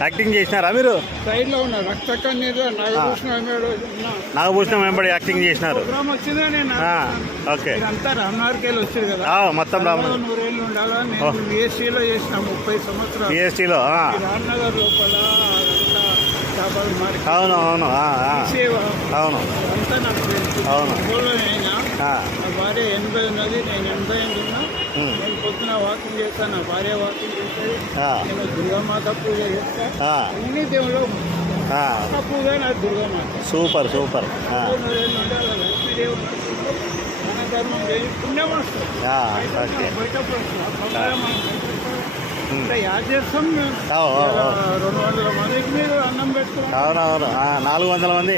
Acting చేసినారా మీరు? Side లో ఉన్నారు రక్త కన్నీరు నాగభూషణం వెంబడి యాక్టింగ్ చేసినారు. ప్రోగ్రామ్ వచ్చిందే నేను ఓకే. అంతా రామనార్కేలు వచ్చారు కదా, మొత్తం రామనగర్ 100 ఏళ్ళు ఉండాలా. నేను బిఎస్సీలో చేసిన 30 సంవత్సరాలు బిఎస్టీలో. రామనగర్ లోపల అవును అవును అవును అంతా నాకు తెలుసు. అవును. అయినా నా భార్య 80 ఉన్నది, నేను 85 ఉన్నా. నేను పొద్దున వాకింగ్ చేస్తాను, నా భార్య వాకింగ్ చేస్తుంది. నేను దుర్గామాత పూజ చేస్తా, అన్ని దేవుళ్ళు పూజ నా దుర్గామాత. Super super. లక్ష్మీదేవి ధర్మం పుణ్యం వస్తుంది. బయట యాడ్ చేస్తాం. 200 మందికి మీరు అన్నం పెట్టుకోవాలి. అవునవును 400 మంది.